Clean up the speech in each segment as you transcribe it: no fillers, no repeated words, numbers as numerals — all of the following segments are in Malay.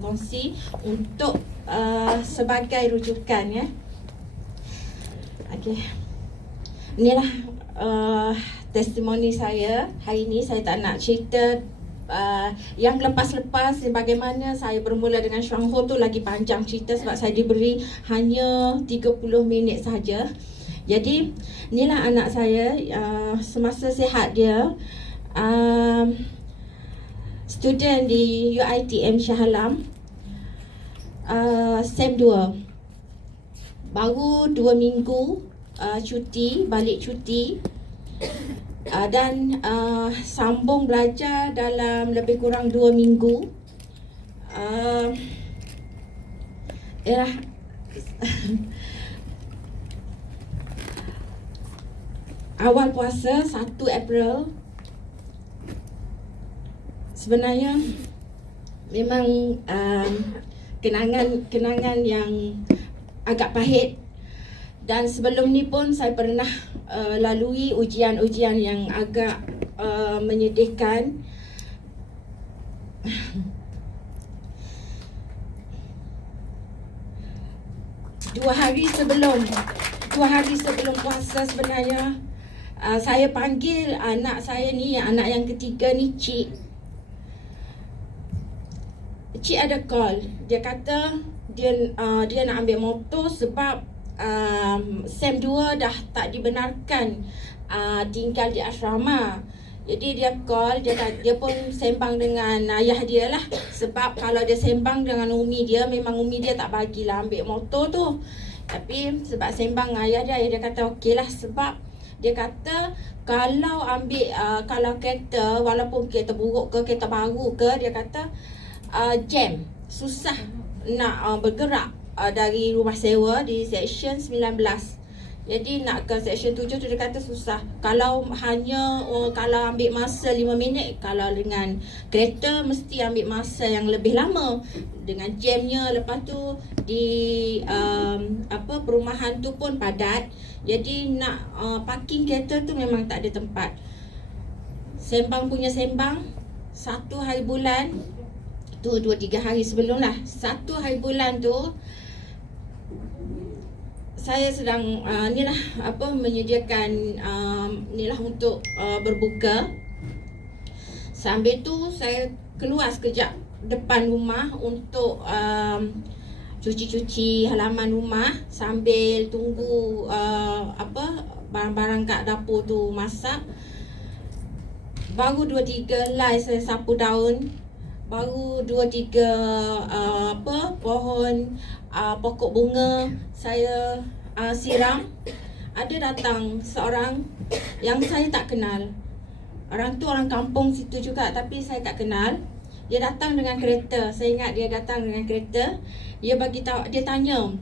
kongsi untuk sebagai rujukan ya. Okey. Inilah testimoni saya. Hari ini saya tak nak cerita yang lepas-lepas bagaimana saya bermula dengan Chuang Ho tu lagi panjang cerita sebab saya diberi hanya 30 minit saja. Jadi inilah anak saya semasa sihat dia student di UiTM Shah Alam, SEM 2. Baru 2 minggu cuti, balik cuti, dan sambung belajar dalam lebih kurang 2 minggu. Awal puasa 1 April. Sebenarnya memang kenangan yang agak pahit. Dan sebelum ni pun saya pernah lalui ujian-ujian yang agak menyedihkan. Dua hari sebelum puasa sebenarnya, saya panggil anak saya ni, anak yang ketiga ni, Cik. Cik ada call. Dia kata dia nak ambil motor sebab SEM 2 dah tak dibenarkan tinggal di asrama. Jadi dia call, dia pun sembang dengan ayah dia lah. Sebab kalau dia sembang dengan umi dia, memang umi dia tak bagilah ambil motor tu. Tapi sebab sembang ayah dia kata okey lah. Sebab dia kata kalau ambil kalau kereta, walaupun kereta buruk ke kereta baru ke, dia kata jam, susah nak bergerak dari rumah sewa di seksyen 19. Jadi nak ke seksyen 7 tu dia kata susah. Kalau kalau ambil masa 5 minit, kalau dengan kereta mesti ambil masa yang lebih lama dengan jamnya. Lepas tu di perumahan tu pun padat. Jadi nak parking kereta tu memang tak ada tempat. Sembang punya sembang, 1 hari bulan tu 2-3 hari sebelum lah, 1 hari bulan tu saya sedang menyediakan untuk berbuka. Sambil tu saya keluar sekejap depan rumah untuk cuci-cuci halaman rumah sambil tunggu barang-barang kat dapur tu masak. Baru 2-3 helai saya sapu daun. Baru 2-3 pohon pokok bunga saya siram. Ada datang seorang yang saya tak kenal. Orang tu orang kampung situ juga tapi saya tak kenal. Dia datang dengan kereta. Saya ingat dia datang dengan kereta. Dia tanya,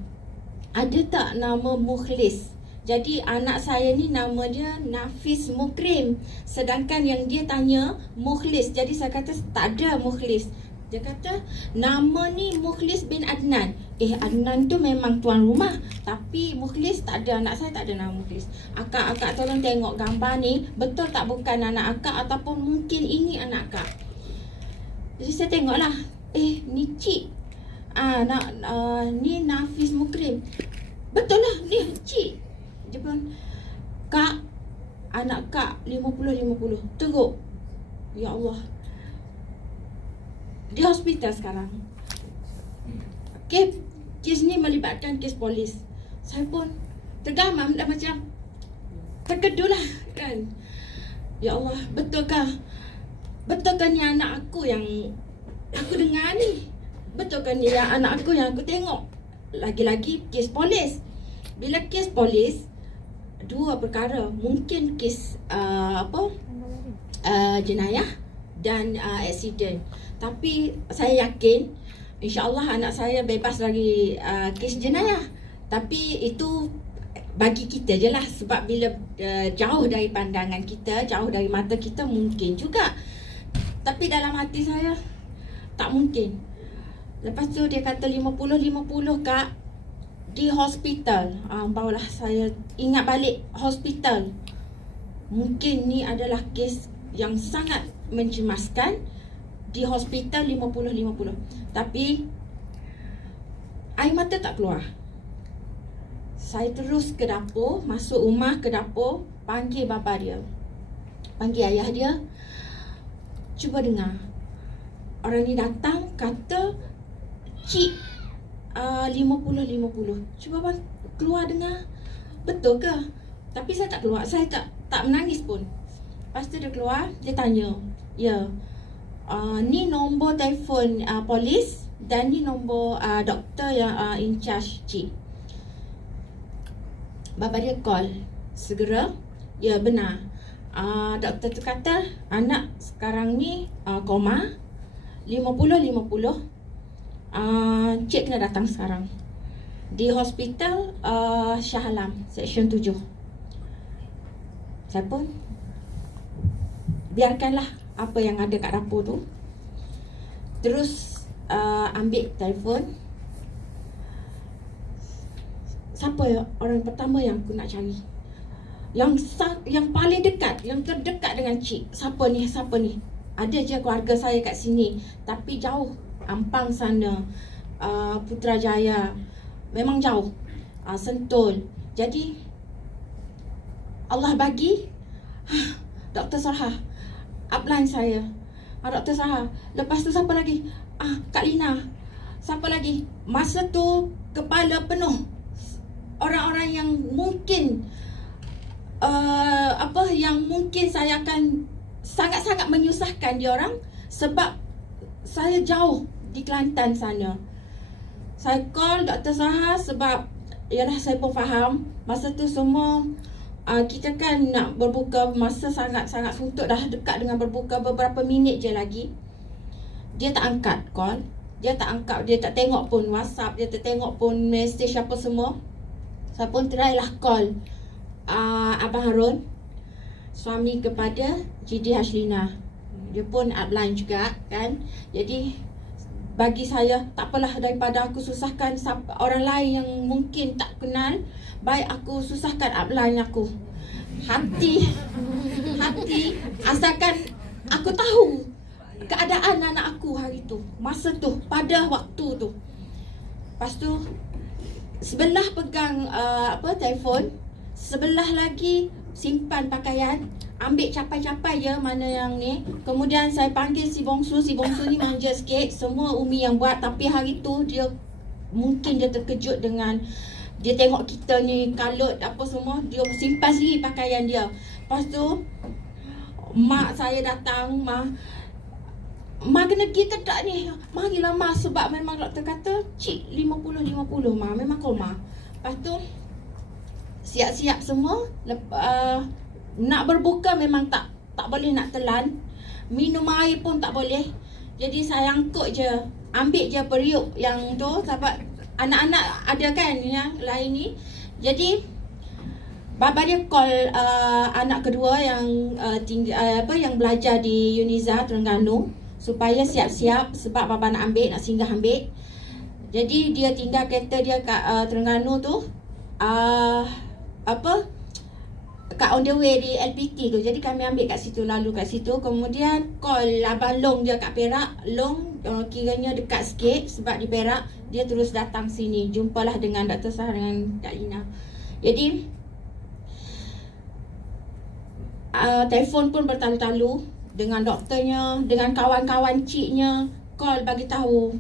ada tak nama Mukhlis? Jadi anak saya ni nama dia Nafis Mukrim. Sedangkan yang dia tanya Mukhlis. Jadi saya kata tak ada Mukhlis. Dia kata nama ni Mukhlis bin Adnan. Adnan tu memang tuan rumah, tapi Mukhlis tak ada. Anak saya tak ada nama Mukhlis. Akak tolong tengok gambar ni, betul tak bukan anak akak ataupun mungkin ini anak akak. Jadi saya tengoklah, ni Cik. Ni Nafis Mukrim. Betul lah, ni Cik. Dia pun, Kak, anak Kak 50-50. Teruk. Ya Allah. Dia hospital sekarang. Kes ni melibatkan kes polis. Saya pun tergamam dah, macam terkedu lah kan. Ya Allah, betulkah ni anak aku yang aku dengar ni? Betulkah ni anak aku yang aku tengok? Lagi-lagi kes polis. Bila kes polis, 2 perkara. Mungkin kes jenayah dan aksiden. Tapi saya yakin InsyaAllah anak saya bebas dari kes jenayah. Tapi itu bagi kita je lah. Sebab bila jauh dari pandangan kita, jauh dari mata kita, mungkin juga. Tapi dalam hati saya, tak mungkin. Lepas tu dia kata 50-50 Kak, di hospital. Barulah saya ingat balik hospital. Mungkin ni adalah kes yang sangat mencemaskan. Di hospital 50-50. Tapi air mata tak keluar. Saya terus ke dapur, masuk rumah ke dapur, panggil bapa dia, panggil ayah dia. Cuba dengar, orang ni datang kata cik 50-50. Cuba bang keluar dengar, betul ke? Tapi saya tak keluar, saya tak menangis pun. Lepas tu dia keluar, dia tanya, ya, ni nombor telefon polis dan ni nombor doktor yang in charge cik. Bapa dia call segera, ya benar. Doktor tu kata anak sekarang ni koma 50-50. Cik kena datang sekarang di hospital Shah Alam, Seksyen 7. Saya pun biarkanlah apa yang ada kat dapur tu. Terus ambil telefon. Siapa orang pertama yang aku nak cari? Yang paling dekat, yang terdekat dengan cik. Siapa ni? Ada je keluarga saya kat sini, tapi jauh, Ampang sana, Putrajaya, memang jauh, Sentul. Jadi Allah bagi Dr. Sarah upline saya. Dr. Sarah. Lepas tu siapa lagi? Kak Lina. Siapa lagi? Masa tu kepala penuh orang-orang yang mungkin yang mungkin saya akan sangat-sangat menyusahkan dia orang, sebab saya jauh di Kelantan sana. Saya call Dr. Sarah sebab yalah saya pun faham masa tu semua kita kan nak berbuka, masa sangat-sangat suntuk, dah dekat dengan berbuka, beberapa minit je lagi. Dia tak angkat call, dia tak angkat, dia tak tengok pun WhatsApp, dia tak tengok pun message apa semua. Saya pun try lah call Abang Harun, suami kepada GD Hashlina. Dia pun upline juga kan. Jadi bagi saya, tak apalah, daripada aku susahkan orang lain yang mungkin tak kenal, baik aku susahkan upline aku. Hati asalkan aku tahu keadaan anak aku hari tu, masa tu, pada waktu tu. Lepas tu sebelah pegang telefon, sebelah lagi simpan pakaian, ambil capai-capai je mana yang ni. Kemudian saya panggil si bongsu ni manja sikit, semua Umi yang buat. Tapi hari tu dia mungkin dia terkejut dengan dia tengok kita ni kalut apa semua, dia simpan sendiri pakaian dia. Lepas tu mak saya datang, Ma kena pergi ke tak ni? Marilah Ma, sebab memang doktor kata cik 50-50 Ma, memang koma. Lepas tu siap-siap semua. Nak berbuka memang tak boleh nak telan. Minum air pun tak boleh. Jadi saya angkut je, ambil je periuk yang tu, sebab anak-anak ada kan yang lain ni. Jadi bapa dia call anak kedua yang yang belajar di Uniza Terengganu supaya siap-siap, sebab bapa nak singgah ambil. Jadi dia tinggal kereta dia kat Terengganu tu, kat on the way di LPT tu. Jadi kami ambil kat situ, lalu kat situ. Kemudian call Abang Long dia kat Perak. Long kiranya dekat sikit sebab di Perak. Dia terus datang sini, jumpalah dengan Dr. Sarah dengan Kak Lina. Jadi telefon pun bertalu-talu dengan doktornya, dengan kawan-kawan ciknya, call bagi tahu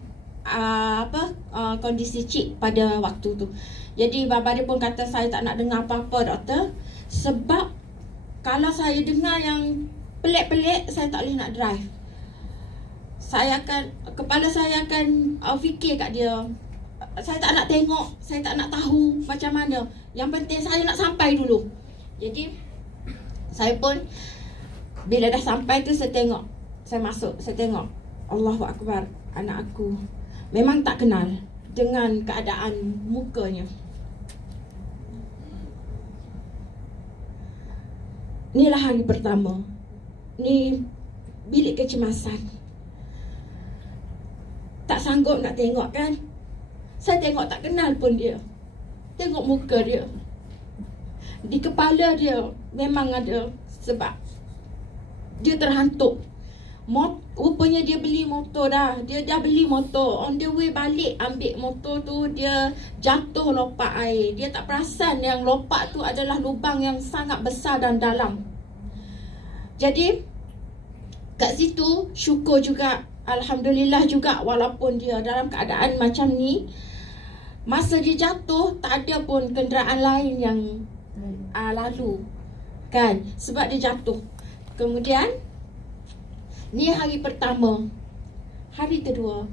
kondisi cik pada waktu tu. Jadi bapa dia pun kata saya tak nak dengar apa-apa doktor, sebab kalau saya dengar yang pelik-pelik, saya tak boleh nak drive. Kepala saya akan fikir kat dia. Saya tak nak tengok, saya tak nak tahu macam mana. Yang penting saya nak sampai dulu. Jadi saya pun bila dah sampai tu, saya tengok, saya masuk, saya tengok, Allahu Akbar, anak aku memang tak kenal dengan keadaan mukanya. Inilah hari pertama. Ni bilik kecemasan. Tak sanggup nak tengok kan. Saya tengok tak kenal pun dia. Tengok muka dia. Di kepala dia memang ada, sebab dia terhantuk Rupanya dia beli motor dah. Dia dah beli motor. On the way balik ambil motor tu, dia jatuh lopak air. Dia tak perasan yang lopak tu adalah lubang yang sangat besar dan dalam. Jadi kat situ syukur juga, alhamdulillah juga, walaupun dia dalam keadaan macam ni, masa dia jatuh tak ada pun kenderaan lain yang lalu kan, sebab dia jatuh. Kemudian ni hari pertama. Hari kedua,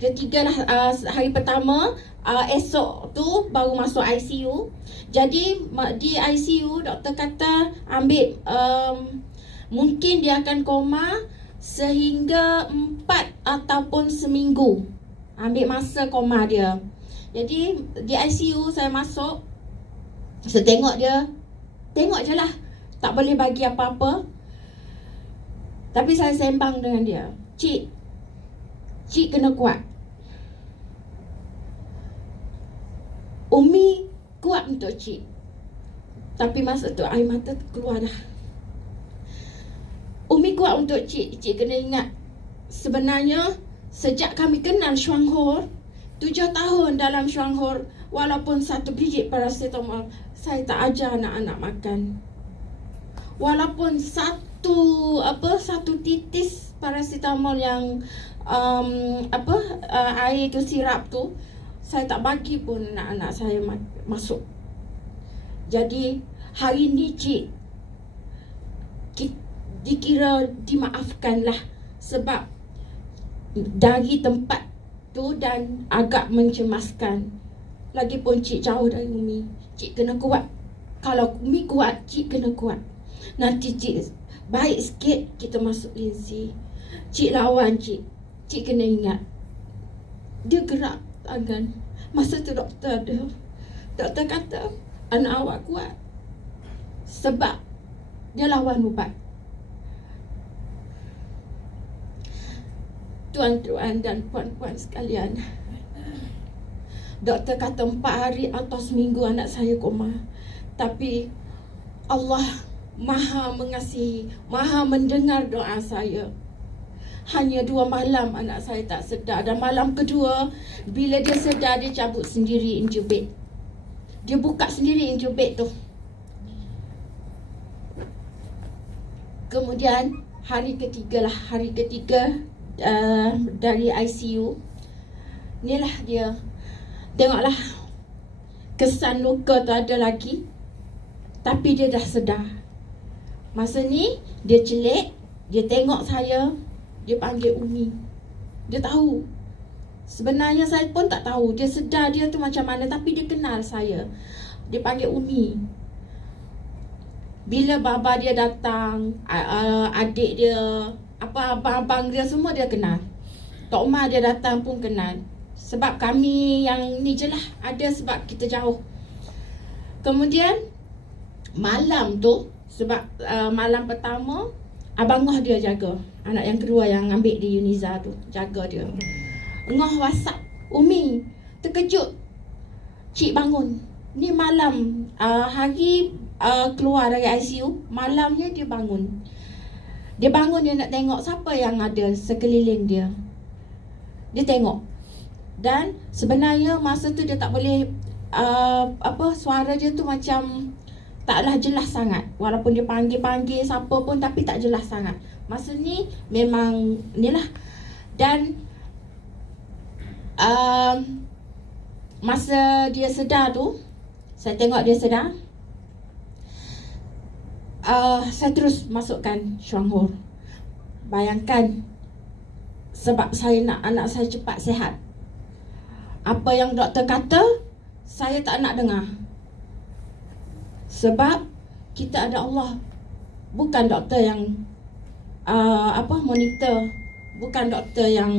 ketiga lah. Hari pertama, esok tu baru masuk ICU. Jadi di ICU doktor kata ambil mungkin dia akan koma sehingga 4 ataupun seminggu. Ambil masa koma dia. Jadi di ICU saya masuk, saya tengok dia. Tengok je lah, tak boleh bagi apa-apa. Tapi saya sembang dengan dia. Cik kena kuat. Umi kuat untuk Cik. Tapi masa tu air mata keluar dah. Umi kuat untuk Cik. Cik kena ingat, sebenarnya sejak kami kenal Shuang Hor, 7 tahun dalam Shuang Hor, walaupun 1 biji paracetamol, saya tak ajar anak-anak makan. Walaupun satu titis paracetamol yang air tu, sirap tu, saya tak bagi pun anak-anak saya masuk. Jadi hari ni Cik dikira dimaafkan lah, sebab dari tempat tu dan agak mencemaskan. Lagipun Cik jauh dari Umi. Cik kena kuat. Kalau Umi kuat, Cik kena kuat. Nanti Cik baik sikit, kita masuk Lindsay. Cik lawan Cik. Cik kena ingat. Dia gerak tangan. Masa tu doktor kata, anak awak kuat sebab dia lawan ubat. Tuan-tuan dan puan-puan sekalian, doktor kata 4 hari atau seminggu anak saya koma. Tapi Allah Maha mengasihi, Maha mendengar doa saya. Hanya 2 malam anak saya tak sedar. Dan malam kedua, bila dia sedar, dia cabut sendiri intubate. Dia buka sendiri intubate tu. Kemudian hari ketiga dari ICU. Inilah dia. Tengoklah, kesan luka tu ada lagi, tapi dia dah sedar. Masa ni dia celik, dia tengok saya, dia panggil Umi. Dia tahu. Sebenarnya saya pun tak tahu dia sedar dia tu macam mana, tapi dia kenal saya. Dia panggil Umi. Bila baba dia datang, adik dia, abang-abang dia, semua dia kenal. Tok Ma dia datang pun kenal. Sebab kami yang ni je lah ada, sebab kita jauh. Kemudian malam tu, sebab malam pertama abang Ngoh dia jaga. Anak yang kedua yang ambil di Uniza tu, jaga dia. Ngoh WhatsApp, Umi terkejut, Cik bangun. Ni malam, hari keluar dari ICU, malamnya dia bangun. Dia bangun, dia nak tengok siapa yang ada sekeliling dia. Dia tengok. Dan sebenarnya masa tu dia tak boleh, suara dia tu macam taklah jelas sangat. Walaupun dia panggil-panggil siapa pun, tapi tak jelas sangat. Masa ni memang ni lah. Dan masa dia sedar tu, saya tengok dia sedar, saya terus masukkan Shuang Hor. Bayangkan, sebab saya nak anak saya cepat sihat. Apa yang doktor kata, saya tak nak dengar. Sebab kita ada Allah. Bukan doktor yang monitor. Bukan doktor yang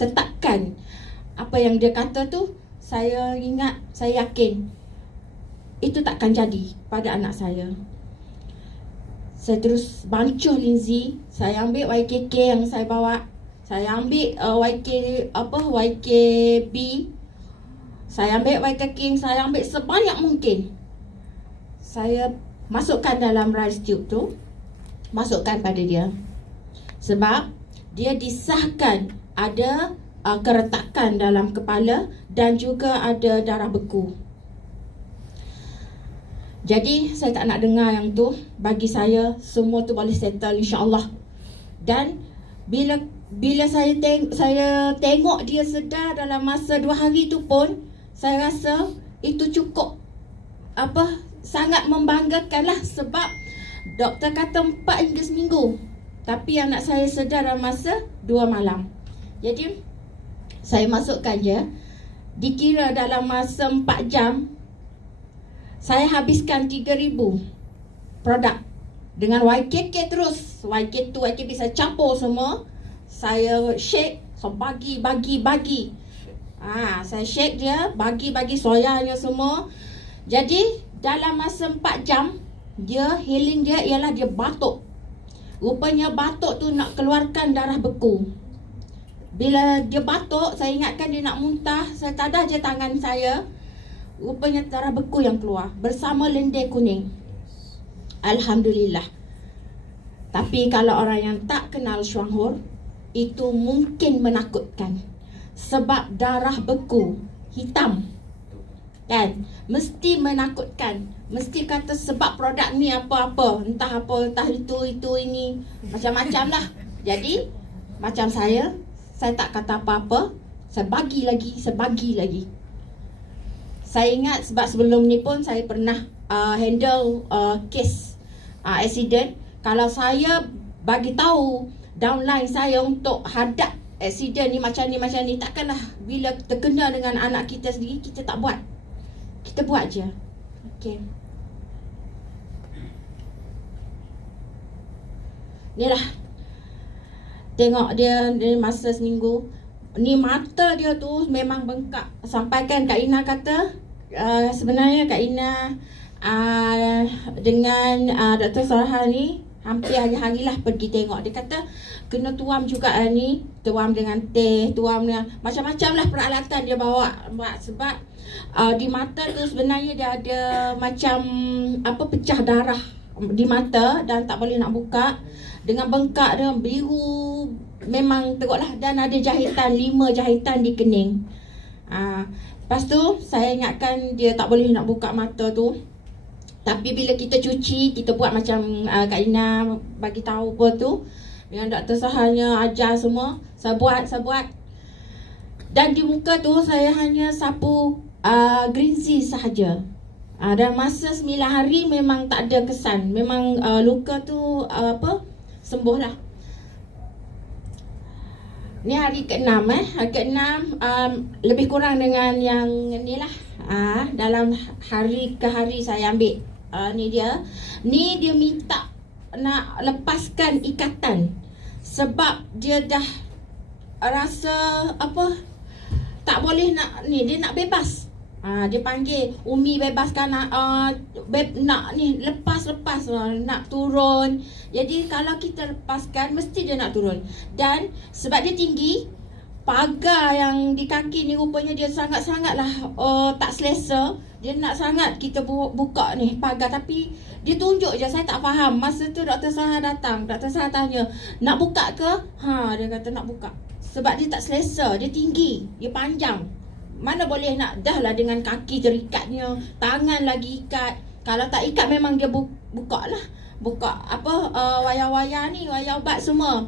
tetapkan. Apa yang dia kata tu, saya ingat, saya yakin itu takkan jadi pada anak saya. Saya terus bancuh Lindsay. Saya ambil YKK yang saya bawa. Saya ambil YKB. Saya ambil YKK, saya ambil sebanyak mungkin. Saya masukkan dalam rice tube tu, masukkan pada dia. Sebab dia disahkan ada keretakan dalam kepala dan juga ada darah beku. Jadi saya tak nak dengar yang tu. Bagi saya semua tu boleh settle insya-Allah. Dan bila saya tengok dia sedar dalam masa 2 hari tu pun, saya rasa itu cukup sangat membanggakan lah. Sebab doktor kata 4 hingga seminggu, tapi anak saya sedar dalam masa 2 malam. Jadi saya masukkan je, dikira dalam masa 4 jam saya habiskan 3,000 produk dengan YKK terus. YK2, YKB saya campur semua. Saya shake, so bagi. Saya shake dia, bagi soyanya semua. Jadi dalam masa 4 jam, dia healing dia ialah dia batuk. Rupanya batuk tu nak keluarkan darah beku. Bila dia batuk, saya ingatkan dia nak muntah. Saya tadah je tangan saya, rupanya darah beku yang keluar bersama lendir kuning. Alhamdulillah. Tapi kalau orang yang tak kenal Shuanghur, itu mungkin menakutkan. Sebab darah beku hitam, kan? Mesti menakutkan. Mesti kata sebab produk ni apa-apa, entah itu ini, macam-macam lah. Jadi macam saya tak kata apa-apa. Saya bagi lagi. Saya ingat sebab sebelum ni pun saya pernah handle kes accident. Kalau saya bagi tahu downline saya untuk hadap accident ni macam ni, takkanlah bila terkena dengan anak kita sendiri kita tak buat. Kita buat je. Okey. Ni lah. Tengok dia masa seminggu. Ni mata dia tu memang bengkak. Sampaikan Kak Ina kata, sebenarnya Kak Ina dengan Dr. Sarha ni hampir hari-hari lah pergi tengok. Dia kata kena tuam juga ni, tuam dengan teh, tuam dengan macam-macam lah peralatan dia bawa. Sebab di mata tu sebenarnya dia ada macam pecah darah di mata dan tak boleh nak buka. Dengan bengkak dia biru, memang teruk lah. Dan ada jahitan, 5 jahitan di kening. Lepas tu saya ingatkan dia tak boleh nak buka mata tu. Tapi bila kita cuci, kita buat macam Kak Ina bagi tahu apa tu, dengan Dr. Sahanya ajar semua, saya buat. Dan di muka tu saya hanya sapu green tea sahaja. Dan masa 9 hari memang tak ada kesan. Memang luka tu sembuh lah. Ni hari ke-6 Hari ke-6 lebih kurang dengan yang ni lah. Dalam hari ke hari saya ambil. Ni dia minta nak lepaskan ikatan. Sebab dia dah rasa tak boleh nak ni, dia nak bebas. Dia panggil Umi bebaskan nak ni lepas nak turun. Jadi kalau kita lepaskan mesti dia nak turun. Dan sebab dia tinggi, pagar yang di kaki ni rupanya dia sangat-sangatlah tak selesa. Dia nak sangat kita buka ni pagar, tapi dia tunjuk je. Saya tak faham. Masa tu Dr. Sarha datang, Dr. Sarha tanya, nak buka ke? Dia kata nak buka. Sebab dia tak selesa, dia tinggi, dia panjang. Mana boleh nak dah lah dengan kaki terikatnya, tangan lagi ikat. Kalau tak ikat memang dia buka lah. Buka wayar-wayar ni, wayar ubat semua.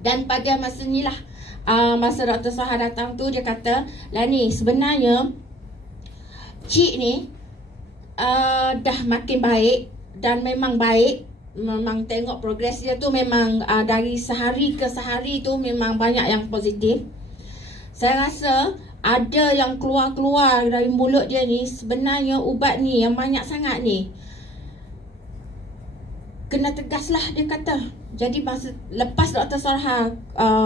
Dan pada masa ni lah, masa Dr. Sarha datang tu, dia kata, lah ni sebenarnya Cik ni dah makin baik. Dan memang baik. Memang tengok progres dia tu memang dari sehari ke sehari tu memang banyak yang positif. Saya rasa ada yang keluar-keluar dari mulut dia ni, sebenarnya ubat ni yang banyak sangat ni kena tegas lah, dia kata. Jadi masa lepas Dr. Sarha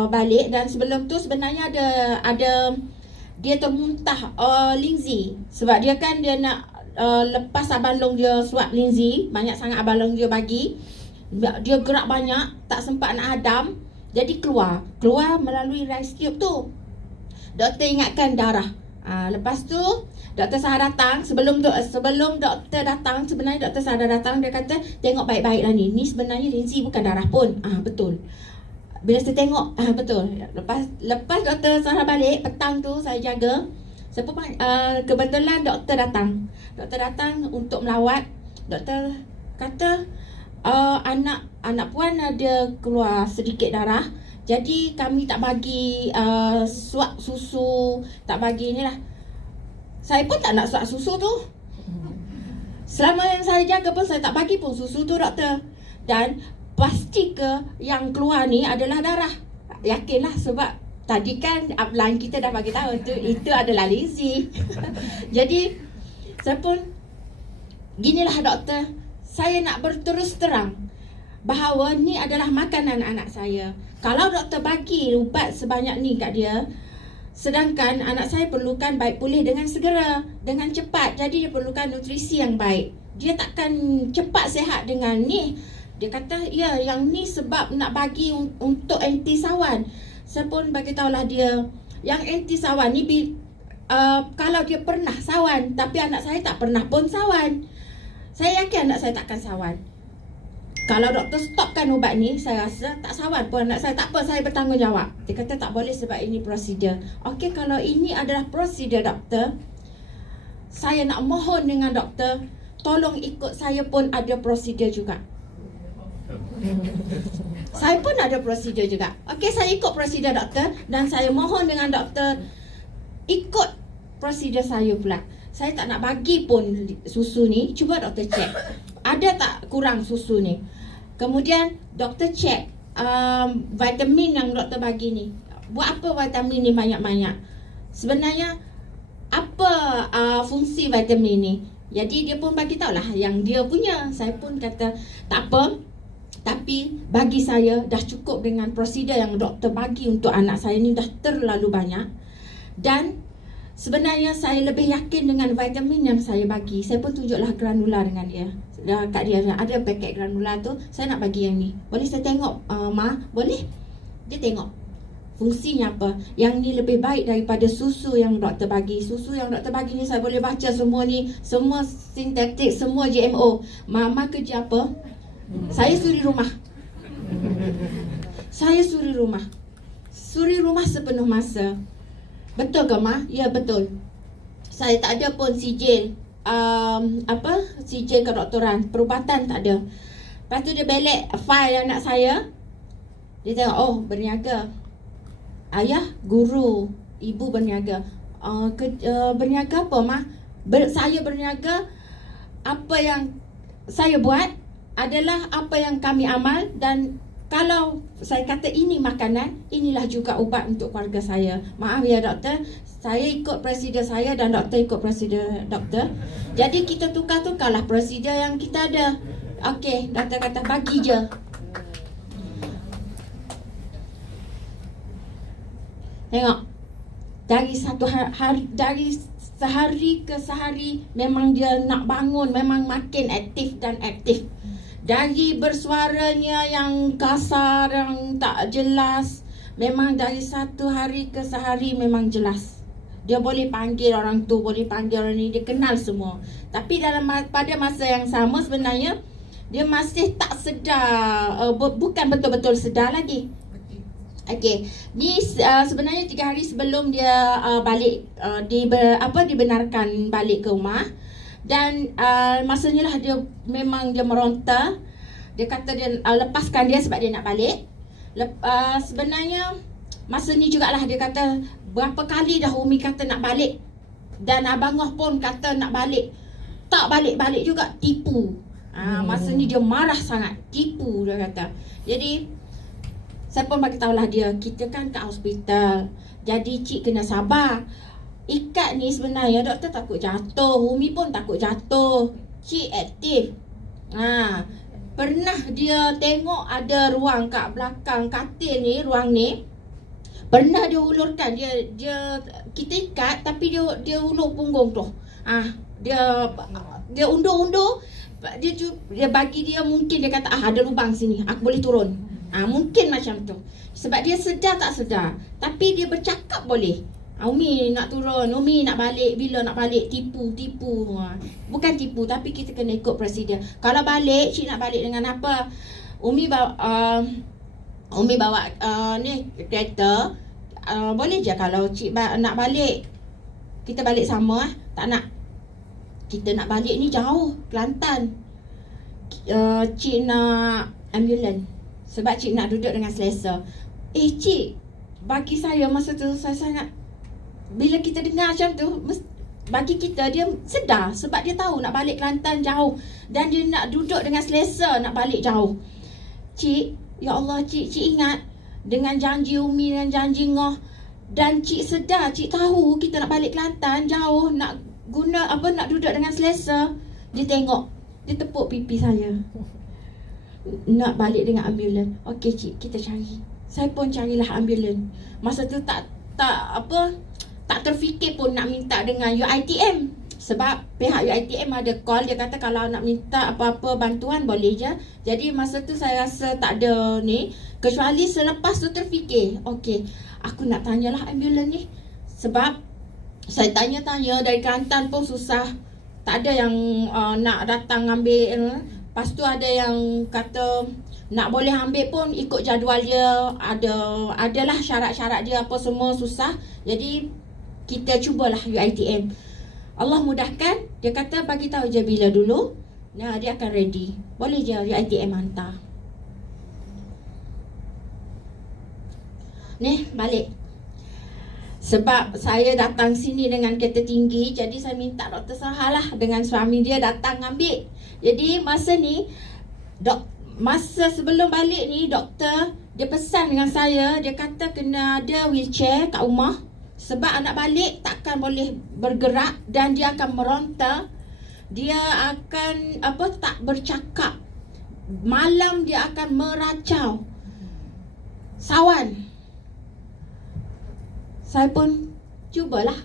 balik, dan sebelum tu sebenarnya ada dia termuntah linzi. Sebab dia kan dia nak lepas abang long dia suap linzi, banyak sangat abang long dia bagi. Dia gerak banyak, tak sempat nak hadam. Jadi keluar melalui rice tube tu. Doktor ingatkan darah. Lepas tu doktor Sahar datang. Sebelum doktor datang, sebenarnya doktor Sahar datang, dia kata tengok baik-baiklah ni. Ni sebenarnya Lindsay bukan darah pun. Betul. Bila saya tengok, betul. Lepas doktor Sahar balik, petang tu saya jaga. Kebetulan doktor datang. Doktor datang untuk melawat. Doktor kata anak puan ada keluar sedikit darah. Jadi kami tak bagi suap susu, tak bagi ni lah. Saya pun tak nak suap susu tu. Selama yang saya jaga pun saya tak bagi pun susu tu, doktor. Dan pasti ke yang keluar ni adalah darah. Yakinlah sebab tadi kan upline kita dah bagi tahu itu adalah Lindsay. Jadi saya pun ginilah doktor, saya nak berterus terang bahawa ni adalah makanan anak saya. Kalau doktor bagi ubat sebanyak ni kat dia, sedangkan anak saya perlukan baik pulih dengan segera, dengan cepat. Jadi dia perlukan nutrisi yang baik. Dia takkan cepat sihat dengan ni. Dia kata, ya yang ni sebab nak bagi untuk anti sawan. Saya pun bagi tahulah dia, yang anti sawan ni kalau dia pernah sawan, tapi anak saya tak pernah pun sawan. Saya yakin anak saya takkan sawan. Kalau doktor stopkan ubat ni, saya rasa tak sawan pun anak saya. Tak apa, saya bertanggungjawab. Dia kata tak boleh sebab ini prosedur. Okey, kalau ini adalah prosedur doktor, saya nak mohon dengan doktor, tolong ikut saya pun ada prosedur juga. Saya pun ada prosedur juga. Okey, saya ikut prosedur doktor dan saya mohon dengan doktor ikut prosedur saya pula. Saya tak nak bagi pun susu ni. Cuba doktor cek, ada tak kurang susu ni. Kemudian doktor cek vitamin yang doktor bagi ni. Buat apa vitamin ni banyak-banyak? Sebenarnya apa fungsi vitamin ni? Jadi dia pun bagi tahulah yang dia punya. Saya pun kata tak apa, tapi bagi saya dah cukup dengan prosedur yang doktor bagi untuk anak saya ni, dah terlalu banyak. Dan sebenarnya saya lebih yakin dengan vitamin yang saya bagi. Saya pun tunjuklah granula dengan dia. Kat dia ada paket granula tu, saya nak bagi yang ni. Boleh saya tengok, Ma? Boleh? Dia tengok fungsinya apa. Yang ni lebih baik daripada susu yang doktor bagi. Susu yang doktor bagi ni saya boleh baca semua ni, semua sintetik, semua GMO. Mama kerja apa? Saya suri rumah. Saya suri rumah. Suri rumah sepenuh masa. Betul ke, Ma? Ya, betul. Saya tak ada pun sijil sijil kedoktoran, perubatan tak ada. Lepas tu dia belek file anak saya. Dia tengok, oh berniaga. Ayah guru, ibu berniaga. Berniaga apa, Ma? Saya berniaga. Apa yang saya buat adalah apa yang kami amal. Dan kalau saya kata ini makanan, inilah juga ubat untuk keluarga saya. Maaf ya doktor, saya ikut prosedur saya dan doktor ikut prosedur doktor. Jadi kita tukar-tukarlah prosedur yang kita ada. Okey, doktor kata bagi je. Tengok, dari satu hari, dari sehari ke sehari memang dia nak bangun, memang makin aktif dan aktif. Dari bersuaranya yang kasar, yang tak jelas, memang dari satu hari ke sehari memang jelas. Dia boleh panggil orang tu, boleh panggil orang ni, dia kenal semua. Tapi pada masa yang sama sebenarnya dia masih tak sedar, bukan betul-betul sedar lagi. Okey, ni sebenarnya 3 hari sebelum dia balik, dibenarkan balik ke rumah. Dan masanya lah dia memang dia meronta. Dia kata dia lepaskan dia sebab dia nak balik. Sebenarnya masa ni jugalah dia kata berapa kali dah Umi kata nak balik. Dan Abang Ngoh pun kata nak balik. Tak balik-balik juga, tipu. Masa ni dia marah sangat, tipu dia kata. Jadi saya pun bagi tahulah dia, kita kan kat hospital. Jadi cik kena sabar. Ikat ni sebenarnya doktor takut jatuh, Umi pun takut jatuh. Cik aktif. Pernah dia tengok ada ruang kat belakang katil ni, ruang ni. Pernah dia ulurkan, kita ikat tapi dia ulur punggung tu. Dia undur-undur, dia bagi dia, mungkin dia kata ada lubang sini, aku boleh turun. Mungkin macam tu. Sebab dia sedar tak sedar, tapi dia bercakap boleh. Umi nak turun, Umi nak balik, bila nak balik, tipu. Bukan tipu, tapi kita kena ikut prosedur. Kalau balik, cik nak balik dengan apa? Umi bawa ni kereta. Boleh je kalau cik nak balik, kita balik sama. Tak nak, kita nak balik ni jauh, Kelantan. Cik nak ambulans sebab cik nak duduk dengan selesa. Cik, bagi saya masa tu saya sangat, bila kita dengar macam tu, bagi kita dia sedar sebab dia tahu nak balik Kelantan jauh dan dia nak duduk dengan selesa nak balik jauh. Cik, ya Allah cik ingat dengan janji Umi dan janji Ngoh, dan cik sedar, cik tahu kita nak balik Kelantan jauh, nak guna apa, nak duduk dengan selesa. Dia tengok, dia tepuk pipi saya. Nak balik dengan ambulans. Okey cik, kita cari. Saya pun carilah ambulans. Masa tu tak terfikir pun nak minta dengan UiTM. Sebab pihak UiTM ada call, dia kata kalau nak minta apa-apa bantuan boleh je. Jadi masa tu saya rasa tak ada ni, kecuali selepas tu terfikir, okey, aku nak tanyalah ambulans ni. Sebab saya tanya-tanya dari Kelantan pun susah. Tak ada yang nak datang ambil. Lepas tu ada yang kata nak boleh ambil pun ikut jadual dia, adalah syarat-syarat dia apa semua susah. Jadi kita cubalah UiTM. Allah mudahkan, dia kata bagi tahu je bila dulu. Nah, dia akan ready. Boleh je UiTM hantar. Ni balik. Sebab saya datang sini dengan kereta tinggi, jadi saya minta Dr. Sahalah dengan suami dia datang ambil. Jadi masa ni, masa sebelum balik ni, doktor dia pesan dengan saya, dia kata kena ada wheelchair kat rumah. Sebab anak balik takkan boleh bergerak dan dia akan meronta. Dia akan tak bercakap. Malam dia akan meracau. Sawan. Saya pun cubalah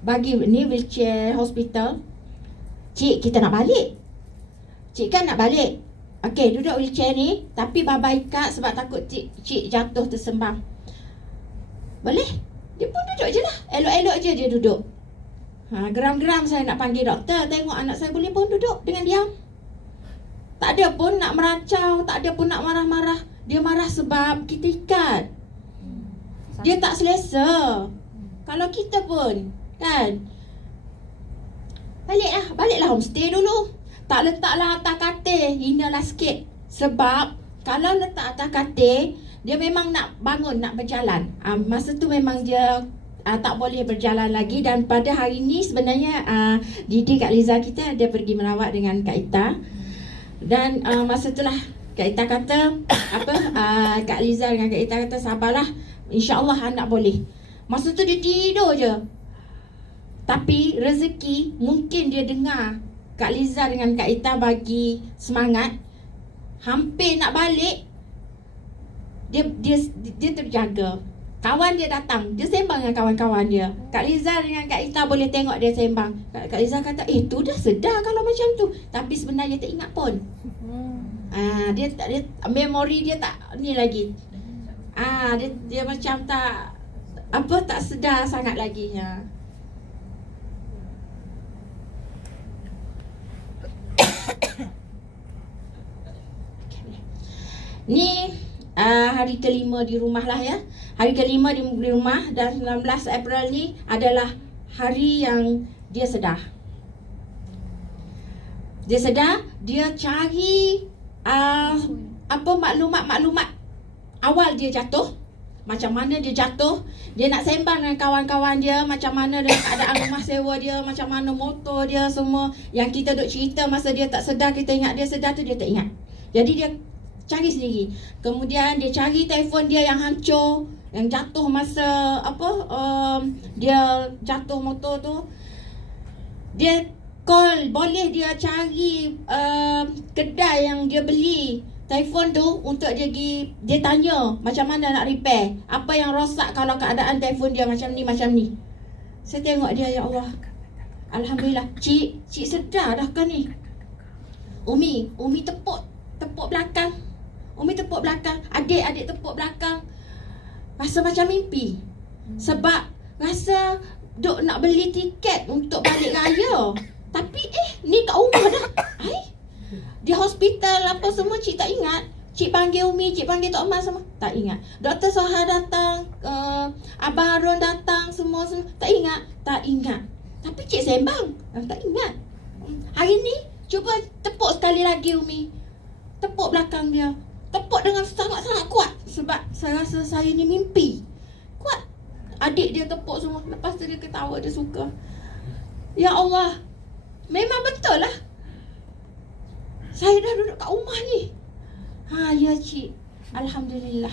bagi ni wheelchair hospital. Cik, kita nak balik. Cik kan nak balik. Okey, duduk wheelchair ni, tapi baba ikat sebab takut cik jatuh tersembam. Boleh? Dia pun duduk je lah. Elok-elok je dia duduk. Geram-geram saya nak panggil doktor. Tengok anak saya boleh pun duduk dengan diam. Tak ada pun nak meracau, tak ada pun nak marah-marah. Dia marah sebab kita ikat. Dia tak selesa. Kalau kita pun, kan? Baliklah homestay dulu. Tak letaklah atas katil, hinalah sikit. Sebab kalau letak atas katil, dia memang nak bangun, nak berjalan. Masa tu memang dia tak boleh berjalan lagi. Dan pada hari ni sebenarnya Didi Kak Liza kita, dia pergi merawat dengan Kak Ita. Dan masa tu lah Kak Ita kata Kak Liza dengan Kak Ita kata sabarlah, InsyaAllah anak boleh. Masa tu dia tidur je. Tapi rezeki, mungkin dia dengar Kak Liza dengan Kak Ita bagi semangat. Hampir nak balik, dia terjaga. Kawan dia datang, dia sembang dengan kawan-kawan dia. Kak Liza dengan Kak Ita boleh tengok dia sembang. Kak Liza kata, tu dah sedar kalau macam tu. Tapi sebenarnya tak ingat pun. Dia memori dia tak ni lagi. Dia macam tak sedar sangat lagi. Ni hari kelima di rumah lah ya. Hari kelima di rumah, dan 19 April ni adalah hari yang dia sedar. Dia sedar, dia cari maklumat awal dia jatuh. Macam mana dia jatuh. Dia nak sembang dengan kawan-kawan dia, macam mana dengan keadaan rumah sewa dia, macam mana motor dia, semua. Yang kita duk cerita masa dia tak sedar, kita ingat dia sedar tu dia tak ingat. Jadi dia cari sendiri. Kemudian dia cari telefon dia yang hancur, yang jatuh masa dia jatuh motor tu. Dia call, boleh dia cari kedai yang dia beli telefon tu untuk dia tanya macam mana nak repair, apa yang rosak kalau keadaan telefon dia macam ni. Saya tengok dia, ya Allah, alhamdulillah. Cik sedar dah kan ni. Umi tepuk belakang. Umi tepuk belakang. Adik tepuk belakang. Rasa macam mimpi. Sebab rasa duk nak beli tiket untuk balik raya. Tapi ni kat rumah dah. Di hospital apa semua cik tak ingat. Cik panggil Umi, cik panggil Tok Mas semua tak ingat. Dr. Soha datang, Abang Harun datang, semua tak ingat. Tak ingat. Tapi cik sembang, tak ingat. Hari ni cuba tepuk sekali lagi Umi. Tepuk belakang dia. Tepuk dengan sangat-sangat kuat. Sebab saya rasa saya ni mimpi. Kuat. Adik dia tepuk semua. Lepas tu dia ketawa, dia suka. Ya Allah, memang betul lah. Saya dah duduk kat rumah ni. Ya cik, alhamdulillah.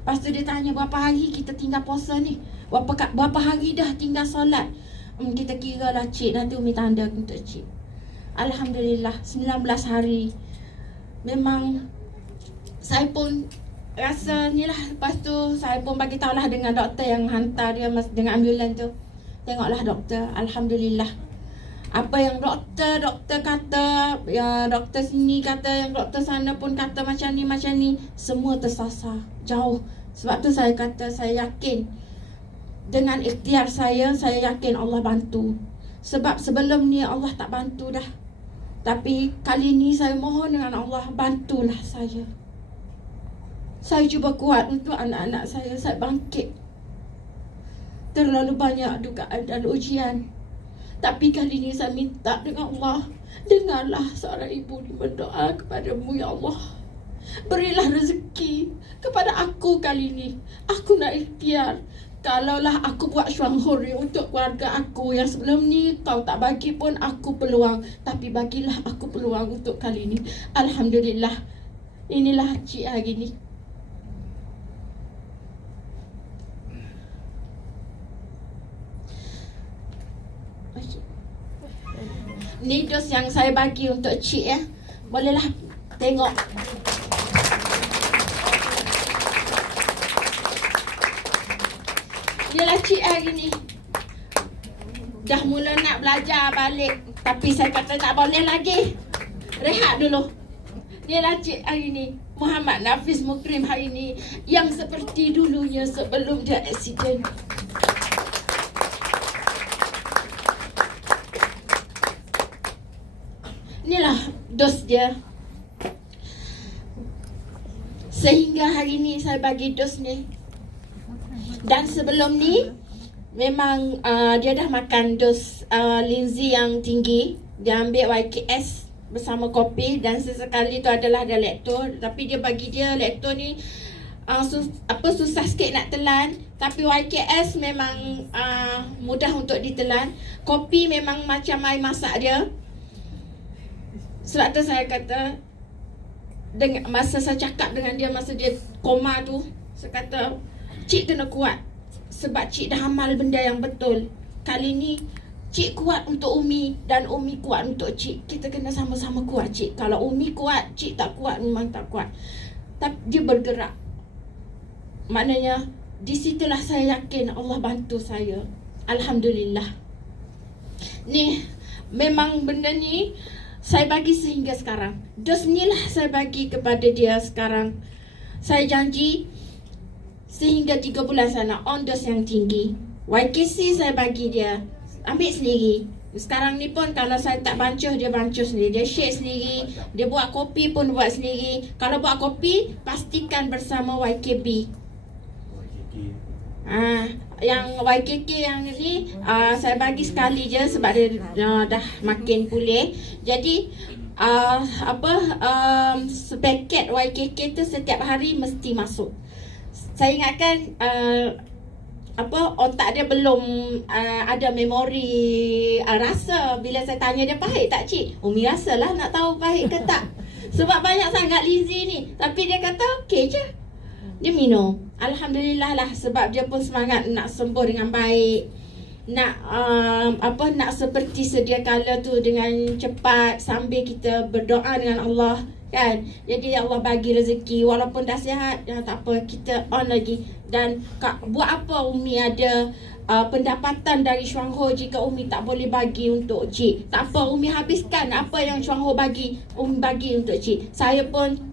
Lepas tu dia tanya berapa hari kita tinggal puasa ni, berapa hari dah tinggal solat. Kita kira lah cik, nanti Umi tanda untuk cik. Alhamdulillah 19 hari. Memang saya pun rasa ni lah. Lepas tu saya pun bagi tahulah dengan doktor yang hantar dia dengan ambulan tu. Tengoklah doktor, alhamdulillah. Apa yang doktor kata, ya doktor sini kata, yang doktor sana pun kata macam ni, semua tersasar, jauh. Sebab tu saya kata, saya yakin dengan ikhtiar saya yakin Allah bantu. Sebab sebelum ni Allah tak bantu dah. Tapi kali ni saya mohon dengan Allah, bantulah saya. Saya cuba kuat untuk anak-anak saya bangkit. Terlalu banyak dugaan dan ujian. Tapi kali ini saya minta dengan Allah, dengarlah seorang ibu ni berdoa kepadamu, ya Allah. Berilah rezeki kepada aku kali ini. Aku nak ikhtiar. Kalaulah aku buat syuhuri untuk keluarga aku yang sebelum ni kau tak bagi pun aku peluang. Tapi bagilah aku peluang untuk kali ini. Alhamdulillah. Inilah cik hari ni. Ni dos yang saya bagi untuk cik ya. Bolehlah tengok. Inilah cik hari ni. Dah mula nak belajar balik. Tapi saya kata tak boleh lagi. Rehat dulu. Inilah cik hari ni. Muhammad Nafis Mukrim hari ni. Yang seperti dulunya sebelum dia aksiden. Inilah dos dia. Sehingga hari ni saya bagi dos ni. Dan sebelum ni memang dia dah makan dos linzi yang tinggi. Dia ambil YKS bersama kopi. Dan sesekali tu adalah ada lektor. Tapi dia bagi dia lektor ni susah sikit nak telan. Tapi YKS memang mudah untuk ditelan. Kopi memang macam air masak dia. Sebab tu saya kata, masa saya cakap dengan dia, masa dia koma tu, saya kata, cik kena kuat. Sebab cik dah amal benda yang betul. Kali ni, cik kuat untuk Umi dan Umi kuat untuk cik. Kita kena sama-sama kuat cik. Kalau Umi kuat, cik tak kuat, memang tak kuat. Tapi dia bergerak. Maknanya, di situlah saya yakin Allah bantu saya. Alhamdulillah. Ni, memang benda ni, saya bagi sehingga sekarang. Dos ni lah saya bagi kepada dia sekarang. Saya janji sehingga 3 bulan saya nak on dos yang tinggi. YKC saya bagi dia, ambil sendiri. Sekarang ni pun kalau saya tak bancuh, dia bancuh sendiri. Dia shake sendiri. Dia buat kopi pun buat sendiri. Kalau buat kopi, pastikan bersama YKB. Yang YKK yang ni saya bagi sekali je sebab dia dah makin pulih. Jadi sepaket YKK tu setiap hari mesti masuk. Saya ingatkan otak dia belum ada memori rasa. Bila saya tanya dia, pahit tak cik? Umi rasalah, nak tahu pahit ke tak. Sebab banyak sangat linzi ni. Tapi dia kata okey je. Dia minum. Alhamdulillah lah, sebab dia pun semangat nak sembuh dengan baik. Nak nak seperti sedia kala tu dengan cepat sambil kita berdoa dengan Allah, kan. Jadi Allah bagi rezeki walaupun dah sihat, tak apa, kita on lagi. Dan buat apa Umi ada pendapatan dari Syuangho jika Umi tak boleh bagi untuk cik? Tak apa, Umi habiskan apa yang Syuangho bagi, Umi bagi untuk cik. Saya pun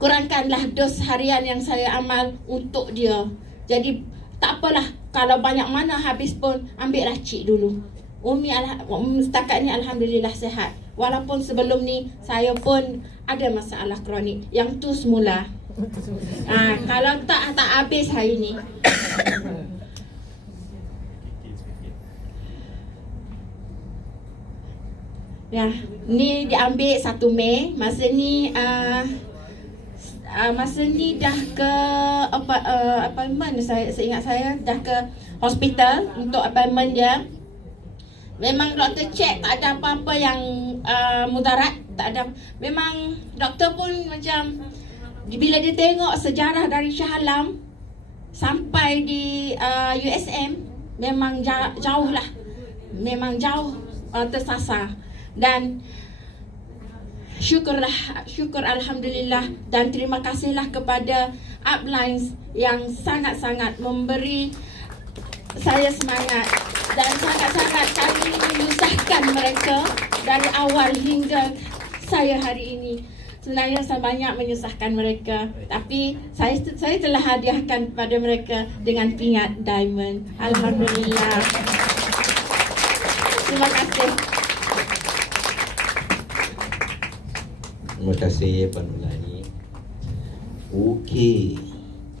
kurangkanlah dos harian yang saya amal untuk dia. Jadi Tak apalah, kalau banyak mana habis pun ambil racik dulu. Umi setakat ni alhamdulillah sihat. Walaupun sebelum ni saya pun ada masalah kronik. Yang tu semula. Kalau tak habis hari ni. Ya, ni diambil 1 Mei. Masa ni dah ke appointment. Saya ingat saya dah ke hospital untuk appointment dia. Memang doktor check tak ada apa-apa yang mudarat, tak ada. Memang doktor pun macam bila dia tengok sejarah dari Shah Alam sampai di USM, memang jauh lah. Memang jauh tersasar. Dan syukur alhamdulillah, dan terima kasihlah kepada Uplines yang sangat-sangat memberi saya semangat, dan sangat-sangat kami menyusahkan mereka dari awal hingga saya hari ini. Sebenarnya saya banyak menyusahkan mereka, tapi saya telah hadiahkan kepada mereka dengan pingat diamond. Alhamdulillah. Terima kasih. Terima kasih Puan Melani. Okey.